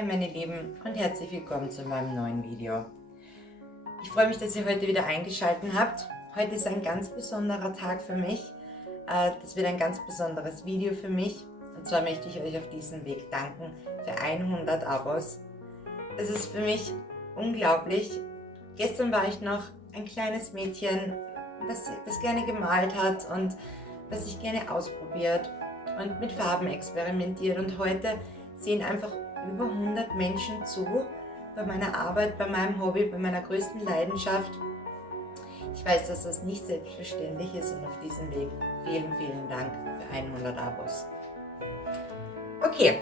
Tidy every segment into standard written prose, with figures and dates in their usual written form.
Hi meine Lieben und herzlich willkommen zu meinem neuen Video. Ich freue mich, dass ihr heute wieder eingeschaltet habt. Heute ist ein ganz besonderer Tag für mich. Das wird ein ganz besonderes Video für mich. Und zwar möchte ich euch auf diesem Weg danken für 100 Abos. Es ist für mich unglaublich. Gestern war ich noch ein kleines Mädchen, das gerne gemalt hat und das sich gerne ausprobiert und mit Farben experimentiert. Und heute sehen einfach über 100 Menschen zu bei meiner Arbeit, bei meinem Hobby, bei meiner größten Leidenschaft. Ich weiß, dass das nicht selbstverständlich ist und auf diesem Weg vielen, vielen Dank für 100 Abos. Okay,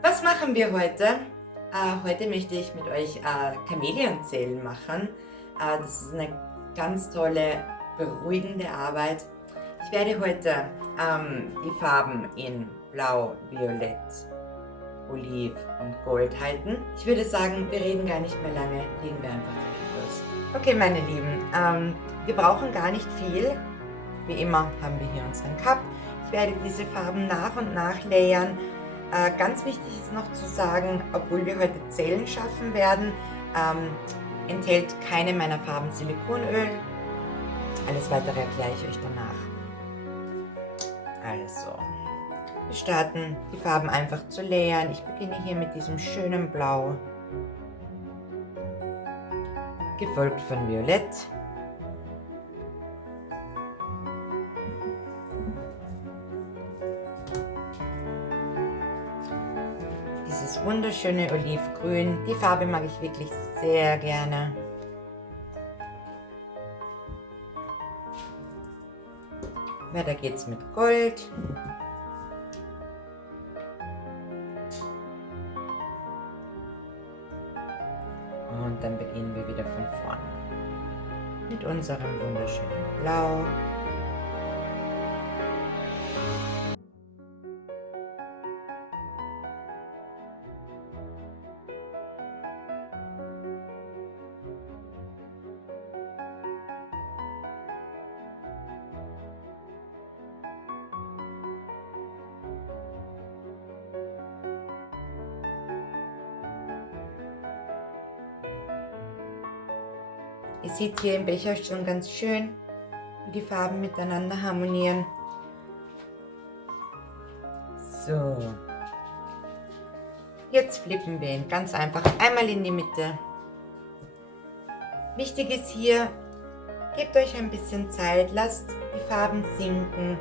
was machen wir heute? Heute möchte ich mit euch Chamäleonzählen machen. Das ist eine ganz tolle, beruhigende Arbeit. Ich werde heute die Farben in Blau, Violett, Oliv und Gold halten. Ich würde sagen, wir reden gar nicht mehr lange, legen wir einfach direkt los. Okay, meine Lieben, wir brauchen gar nicht viel. Wie immer haben wir hier unseren Cup. Ich werde diese Farben nach und nach layern. Ganz wichtig ist noch zu sagen, obwohl wir heute Zellen schaffen werden, enthält keine meiner Farben Silikonöl. Alles weitere erkläre ich euch danach. Also, wir starten die Farben einfach zu layern. Ich beginne hier mit diesem schönen Blau, gefolgt von Violett. Dieses wunderschöne Olivgrün, die Farbe mag ich wirklich sehr gerne. Weiter geht's mit Gold. Und dann beginnen wir wieder von vorne mit unserem wunderschönen Blau. Ihr seht hier im Becher schon ganz schön, wie die Farben miteinander harmonieren. So. Jetzt flippen wir ihn ganz einfach einmal in die Mitte. Wichtig ist hier, gebt euch ein bisschen Zeit, lasst die Farben sinken,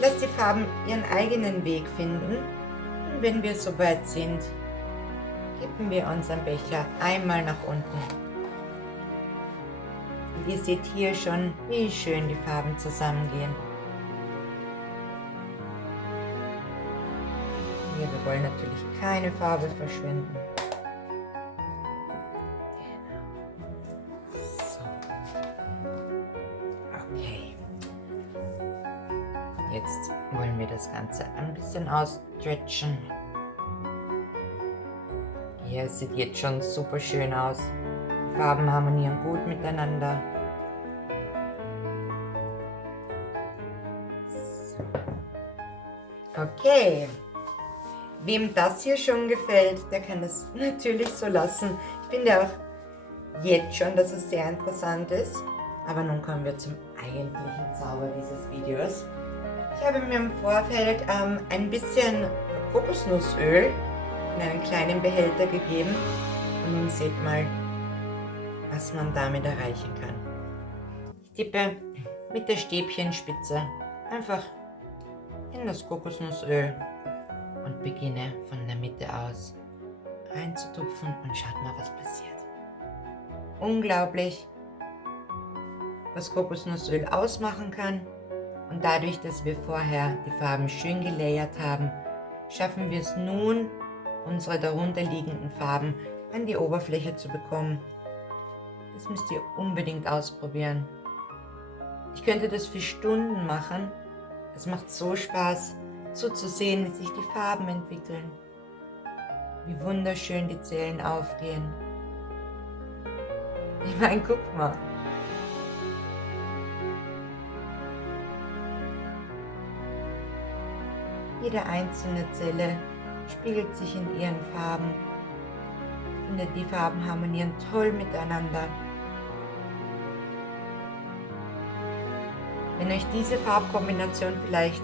lasst die Farben ihren eigenen Weg finden. Und wenn wir soweit sind, kippen wir unseren Becher einmal nach unten. Und ihr seht hier schon, wie schön die Farben zusammengehen. Hier, wir wollen natürlich keine Farbe verschwenden. Genau. So. Okay. Jetzt wollen wir das Ganze ein bisschen ausstretchen. Hier sieht jetzt schon super schön aus. Die Farben harmonieren gut miteinander. So. Okay. Wem das hier schon gefällt, der kann das natürlich so lassen. Ich finde auch jetzt schon, dass es sehr interessant ist. Aber nun kommen wir zum eigentlichen Zauber dieses Videos. Ich habe mir im Vorfeld ein bisschen Kokosnussöl in einen kleinen Behälter gegeben. Und ihr seht mal, was man damit erreichen kann. Ich tippe mit der Stäbchenspitze einfach in das Kokosnussöl und beginne von der Mitte aus reinzutupfen und schaut mal, was passiert. Unglaublich, was Kokosnussöl ausmachen kann. Und dadurch, dass wir vorher die Farben schön gelayert haben, schaffen wir es nun, unsere darunter liegenden Farben an die Oberfläche zu bekommen. Das müsst ihr unbedingt ausprobieren. Ich könnte das für Stunden machen. Es macht so Spaß, zuzusehen, wie sich die Farben entwickeln. Wie wunderschön die Zellen aufgehen. Ich meine, guck mal. Jede einzelne Zelle spiegelt sich in ihren Farben. Ich finde, die Farben harmonieren toll miteinander. Wenn euch diese Farbkombination vielleicht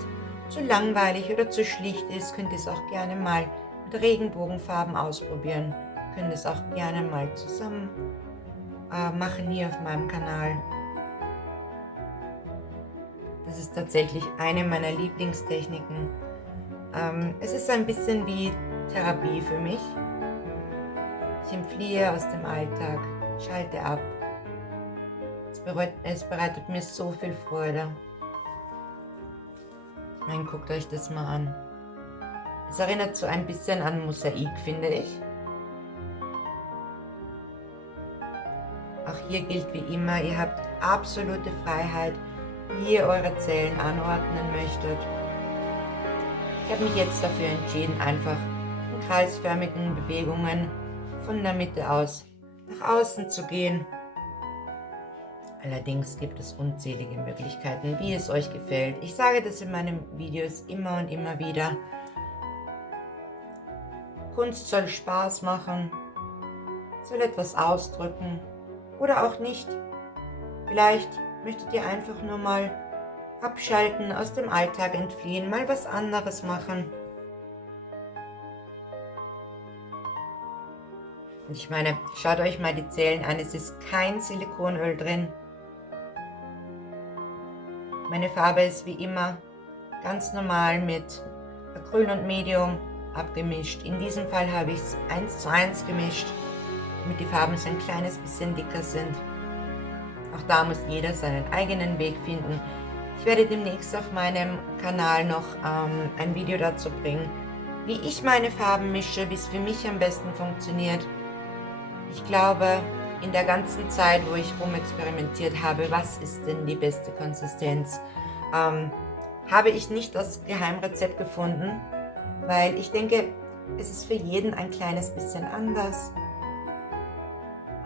zu langweilig oder zu schlicht ist, könnt ihr es auch gerne mal mit Regenbogenfarben ausprobieren. Ihr könnt es auch gerne mal zusammen machen hier auf meinem Kanal. Das ist tatsächlich eine meiner Lieblingstechniken. Es ist ein bisschen wie Therapie für mich. Ich entfliehe aus dem Alltag, schalte ab. Es bereitet mir so viel Freude. Ich meine, guckt euch das mal an. Es erinnert so ein bisschen an Mosaik, finde ich. Auch hier gilt wie immer, ihr habt absolute Freiheit, wie ihr eure Zellen anordnen möchtet. Ich habe mich jetzt dafür entschieden, einfach in kreisförmigen Bewegungen von der Mitte aus nach außen zu gehen. Allerdings gibt es unzählige Möglichkeiten, wie es euch gefällt. Ich sage das in meinen Videos immer und immer wieder. Kunst soll Spaß machen, soll etwas ausdrücken oder auch nicht. Vielleicht möchtet ihr einfach nur mal abschalten, aus dem Alltag entfliehen, mal was anderes machen. Und ich meine, schaut euch mal die Zellen an, es ist kein Silikonöl drin. Meine Farbe ist wie immer ganz normal mit Acryl und Medium abgemischt. In diesem Fall habe ich es 1:1 gemischt, damit die Farben so ein kleines bisschen dicker sind. Auch da muss jeder seinen eigenen Weg finden. Ich werde demnächst auf meinem Kanal noch ein Video dazu bringen, wie ich meine Farben mische, wie es für mich am besten funktioniert. Ich glaube, in der ganzen Zeit, wo ich rumexperimentiert habe, was ist denn die beste Konsistenz, habe ich nicht das Geheimrezept gefunden, weil ich denke, es ist für jeden ein kleines bisschen anders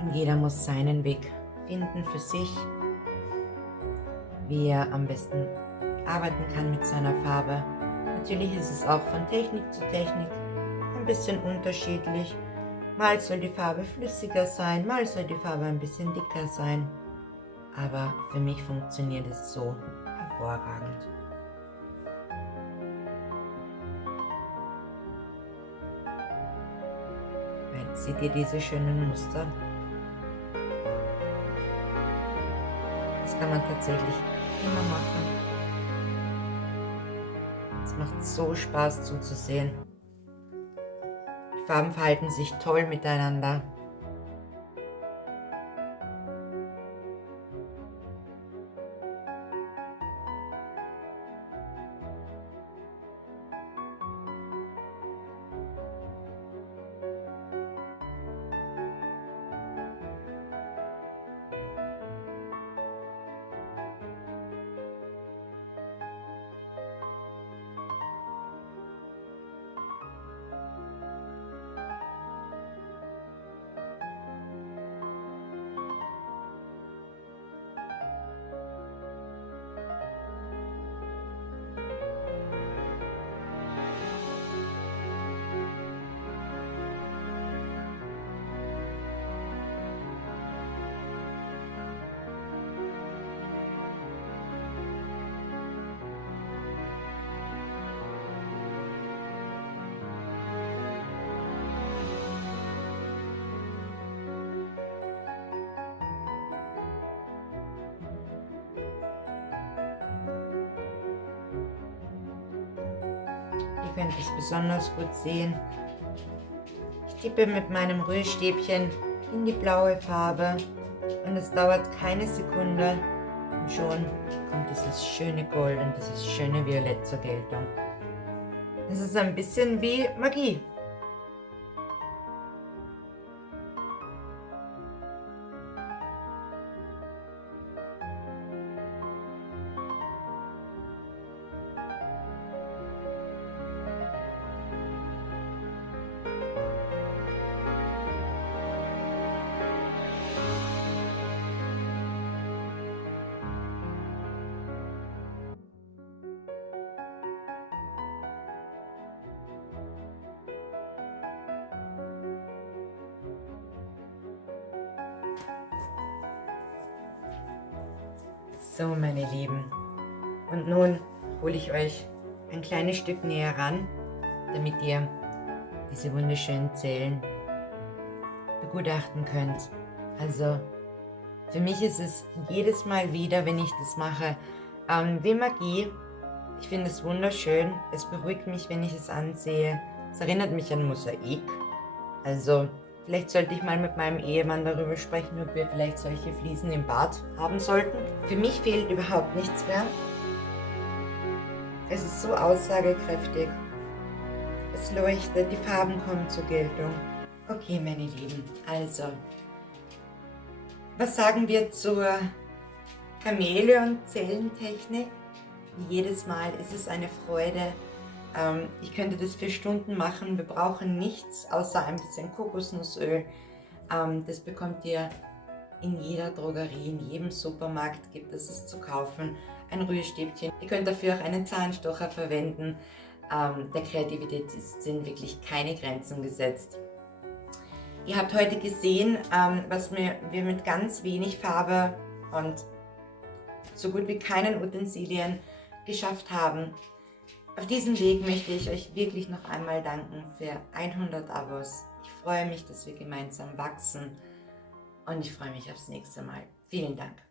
und jeder muss seinen Weg finden für sich, wie er am besten arbeiten kann mit seiner Farbe. Natürlich ist es auch von Technik zu Technik ein bisschen unterschiedlich. Mal soll die Farbe flüssiger sein, mal soll die Farbe ein bisschen dicker sein. Aber für mich funktioniert es so hervorragend. Jetzt seht ihr diese schönen Muster. Das kann man tatsächlich immer machen. Es macht so Spaß zuzusehen. Die Farben verhalten sich toll miteinander. Ihr könnt es besonders gut sehen. Ich tippe mit meinem Rührstäbchen in die blaue Farbe und es dauert keine Sekunde und schon kommt dieses schöne Gold und dieses schöne Violett zur Geltung. Es ist ein bisschen wie Magie. So, meine Lieben, und nun hole ich euch ein kleines Stück näher ran, damit ihr diese wunderschönen Zellen begutachten könnt. Also für mich ist es jedes Mal wieder, wenn ich das mache, wie Magie. Ich finde es wunderschön, es beruhigt mich, wenn ich es ansehe. Es erinnert mich an Mosaik. Also vielleicht sollte ich mal mit meinem Ehemann darüber sprechen, ob wir vielleicht solche Fliesen im Bad haben sollten. Für mich fehlt überhaupt nichts mehr. Es ist so aussagekräftig. Es leuchtet, die Farben kommen zur Geltung. Okay, meine Lieben, also, was sagen wir zur Chamäleon-Zellentechnik? Wie jedes Mal ist es eine Freude. Ich könnte das für Stunden machen. Wir brauchen nichts außer ein bisschen Kokosnussöl. Das bekommt ihr in jeder Drogerie, in jedem Supermarkt gibt es zu kaufen. Ein Rührstäbchen. Ihr könnt dafür auch einen Zahnstocher verwenden. Der Kreativität sind wirklich keine Grenzen gesetzt. Ihr habt heute gesehen, was wir mit ganz wenig Farbe und so gut wie keinen Utensilien geschafft haben. Auf diesem Weg möchte ich euch wirklich noch einmal danken für 100 Abos. Ich freue mich, dass wir gemeinsam wachsen und ich freue mich aufs nächste Mal. Vielen Dank.